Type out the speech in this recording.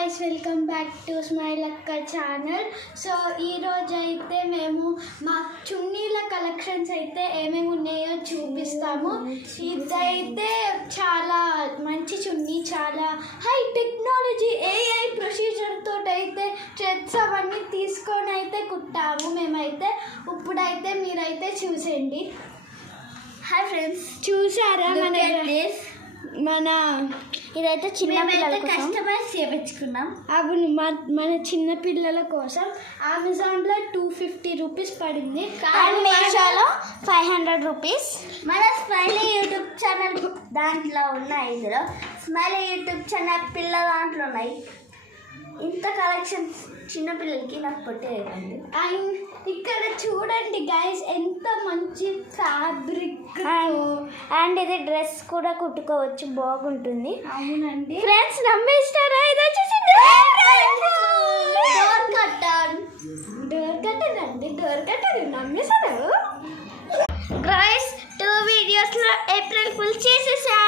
Guys, welcome back to smile అక్క channel. So ఈరోజు అయితే మేము మా చున్నీల కలెక్షన్స్ అయితే ఏమేమి ఉన్నాయో చూపిస్తాము. ఇదైతే చాలా మంచి చున్నీ, చాలా హై టెక్నాలజీ ఏఐ ప్రొసీజర్ తోటి అయితే థ్రెడ్స్ అవన్నీ తీసుకొని అయితే కుట్టాము మేమైతే. ఇప్పుడైతే మీరైతే చూసేయండి. హాయ్ ఫ్రెండ్స్, చూసారా మన ఇదైతే చిన్న కస్టమైజ్ చేయించుకున్నాం. అవును, మన చిన్న పిల్లల కోసం అమెజాన్లో 250 రూపీస్ పడింది అండ్ మీషోలో 500 రూపీస్. మన స్మైలీ యూట్యూబ్ ఛానల్ దాంట్లో ఉన్నాయి. ఇందులో స్మైలీ యూట్యూబ్ ఛానల్ పిల్ల దాంట్లో ఉన్నాయి. ఇంత కలెక్షన్స్ చిన్నపిల్లలకి నాకు పట్టేయండి. అండ్ ఇక్కడ చూడండి గైస్, ఎంత మంచి ఫ్యాబ్రిక్ అండ్ ఇది డ్రెస్ కూడా కుట్టుకోవచ్చు, బాగుంటుంది. అవునండి ఫ్రెండ్స్, నమ్మేస్తారా? ఇది వచ్చేసి డోర్ కట్టరు నమ్మేశారు గైస్. 2 వీడియోస్లో ఏప్రిల్ ఫుల్ చేసేసా.